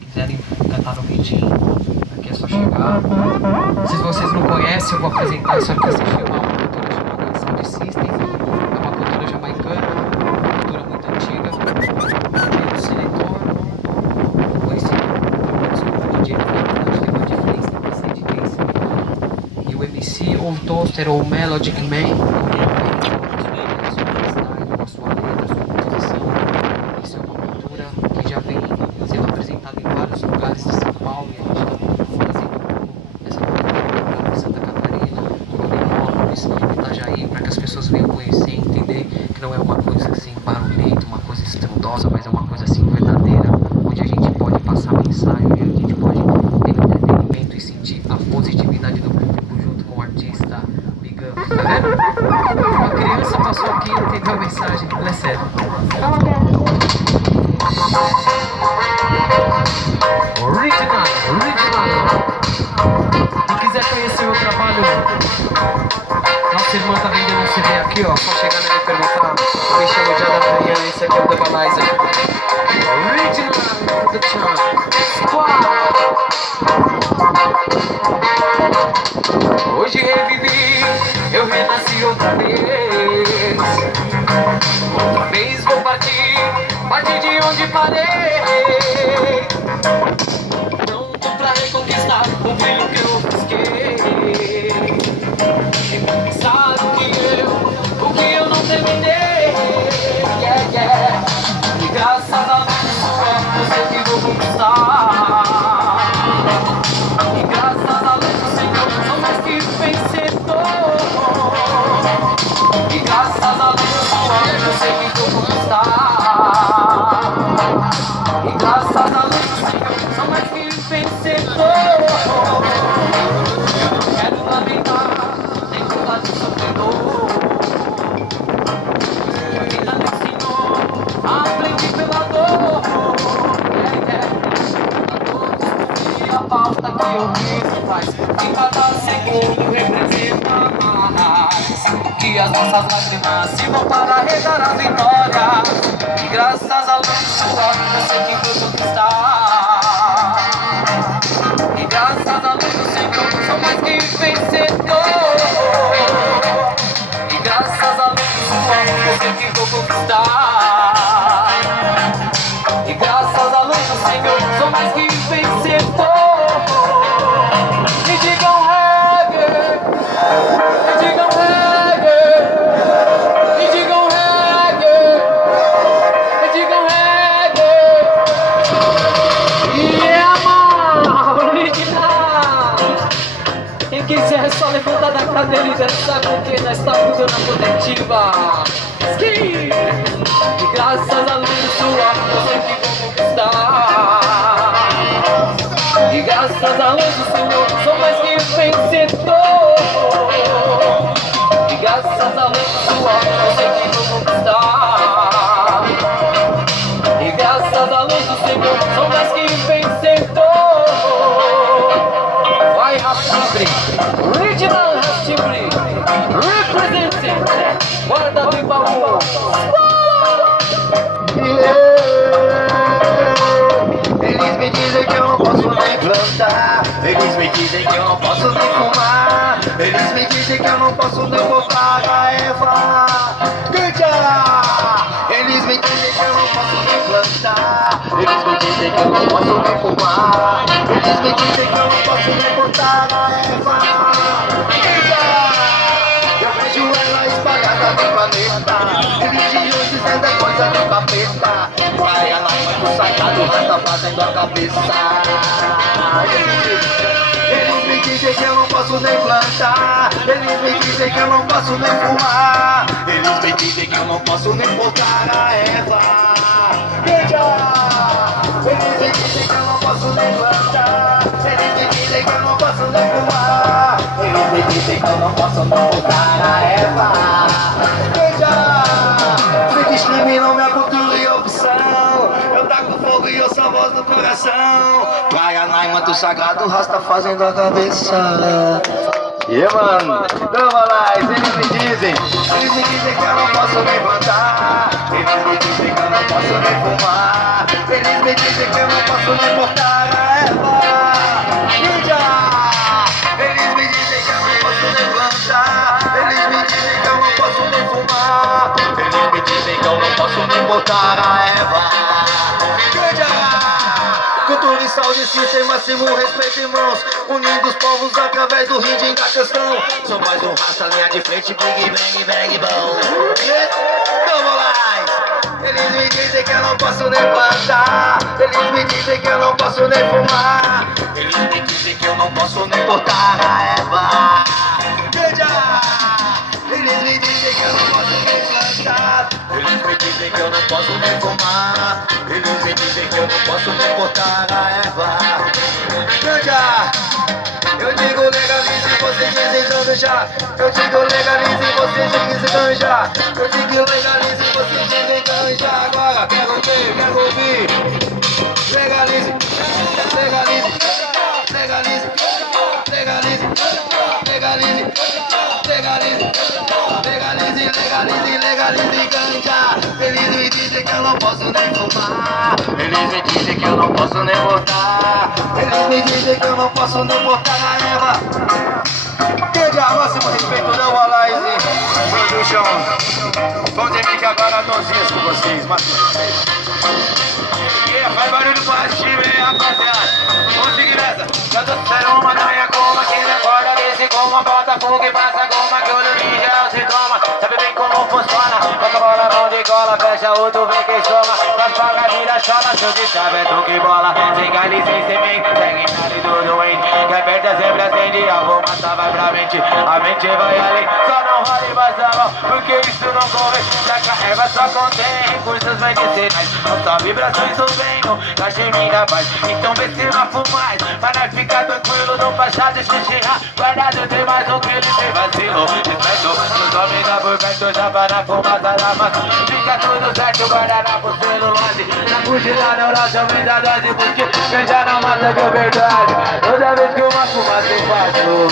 quiserem cantar no beatinho, aqui é só chegar. Se vocês não conhecem, eu vou apresentar isso aqui. Se chama uma cultura chamada Sound System. É uma cultura jamaicana, uma cultura muito antiga. DJ do Selector, conhecido como DJ de Face, tem bastante DJs. E o MC, ou Toaster, ou Melodic Man, sua letra, sua composição. Isso é uma cultura que já vem sendo apresentada em vários lugares de São Paulo, e a gente está fazendo essa cultura em Santa Catarina, Florianópolis, Itajaí, para que as pessoas venham conhecer e entender que não é uma coisa assim barulhenta, uma coisa estrondosa, mas é uma coisa assim verdadeira, onde a gente pode passar mensagem, e a gente pode ter entretenimento e sentir a positividade do público junto com o artista. Big up, tá vendo? Uma criança passou aqui e entendeu a mensagem, ela é sério. Original. Quem quiser conhecer meu trabalho, nossa irmã tá vendendo um CD aqui, ó. Pode chegar e me perguntar. Eu me chamo Jonathan, esse aqui é o Devalizer. Original Production. Hoje revivi, eu renasci outra vez. Outra vez vou partir de onde parei. Pronto pra reconquistar o brilho que eu busquei. Reconquistar o que eu não terminei. Yeah, yeah. E graças a Deus eu sei que vou conquistar. E graças a Deus, Senhor, sou mais que vencedor. E graças a Deus, eu sei que vou conquistar. E graças a Deus, Senhor, sou mais que vencedor. Eu não quero lamentar, nem falar de sofredor. A vida me ensinou, aprendi pela dor. A dor descobri a falta que eu fiz faz. E cada segundo representa mais. Que as nossas lágrimas sirvam para regar as vitórias. E graças a luz eu sei que vou conquistar. E graças a luz do Senhor sou mais que vencedor. E graças a luz eu sei que vou conquistar. E graças a luz do Senhor sou mais que vencedor. Me digam reggae, me digam reggae, me digam reggae, me digam reggae. Yeah, man, original. Quem quiser é só levantar da cadeira e dançar, porque nós estamos tudo na positiva. Ski! E graças a luz sua, eu sei que vou conquistar. E graças a luz do Senhor, sou mais que vencedor. E graças a luz sua, eu sei que vou conquistar. E graças a luz do Senhor, sou mais que vencedor. Vai, Rastibre, Original Rastibre, representing Guarda do Baú. Eles me dizem que eu não posso nem plantar. Eles me dizem que eu não posso nem fumar. Eles me dizem que eu não posso nem voltar a Eva. Eles me dizem que eu não posso nem plantar. Eles me dizem que eu não posso nem fumar. Eles me dizem que eu não posso nem voltar a Eva. Eu vejo ela espalhada no planeta. Religiões dizendo é coisa do capeta. Vai a lágrima do sagrado, rasta fazendo a cabeça. Eles me dizem que eu não posso nem plantar. Eles me dizem que eu não posso nem fumar. Eles me dizem que eu não posso nem botar a Eva. Eles me dizem que eu não posso nem plantar. Eles me dizem que eu não posso nem fumar. Eles me dizem que eu não posso nem botar a Eva. Me discriminam minha cultura e opção. Eu taco fogo e ouço a voz do coração. Praia Naima do sagrado, rasta fazendo a cabeça. Yeah, mano, tamo lá, eles me dizem que eu não posso nem plantar. Eles me dizem que eu não posso nem fumar. Eles me dizem que eu não posso nem botar botar a Eva. Cultura e saúde, sem máximo respeito, irmãos. Unindo os povos através do ritmo da questão. Sou mais um rasta, linha de frente, big bang, bang, bom. Vamos lá! Eles me dizem que eu não posso nem plantar. Eles me dizem que eu não posso nem fumar. Eles me dizem que eu não posso nem botar a Eva. Eles me dizem que eu não posso nem plantar. Eles me dizem que eu não posso nem fumar. Eles me dizem que eu não posso nem botar a Eva. Eu digo legalize, vocês dizem ganja. Eu digo legalize, vocês dizem ganja. Eu digo legalize, vocês dizem ganja. Agora quero ver, quero ouvir. Legalize, legalize, legalize, legalize, legalize, legalize, legalize, legalize, legalize ganja. Eles me dizem que eu não posso nem fumar. Eles me dizem que eu não posso nem botar. Eles me dizem que eu não posso nem botar a Eva. Ganja, máximo respeito, não Alize Production. Vamos ter que agora nozinhas com vocês, máximo respeito. Faz barulho pra time, hein, rapaziada. Vamos seguir nessa. Já tô sendo uma danha goma, que recorda desse goma. Bota fogo e passa goma, que o dormir já se toma. Sabe bem como funciona. Toca a bola, mão de cola, fecha outro, vem que soma. Nós paga a vida, chola, show de chave, é tu que bola. Sem gale, sem semente, segue em nada e do doente. Que aperta sempre acende, a fumaça vai pra mente. A mente vai além, só não vale vazar, porque isso não convém. Já que a erva só contém recursos medicinais. Nossa vibrações do bem, não caixa em mim da paz. Então vê se não fumais, para ficar tranquilo, não fachar de xixirra. Guardado tem mais um quilo sem vacilo. Respeito, os homens da por perto já para a fumaça da massa. Fica tudo certo, guardanapo celular. Pra fugir da neurose, aumenta a dose, porque quem já não mata que é verdade. Toda vez que uma fumaça eu faço.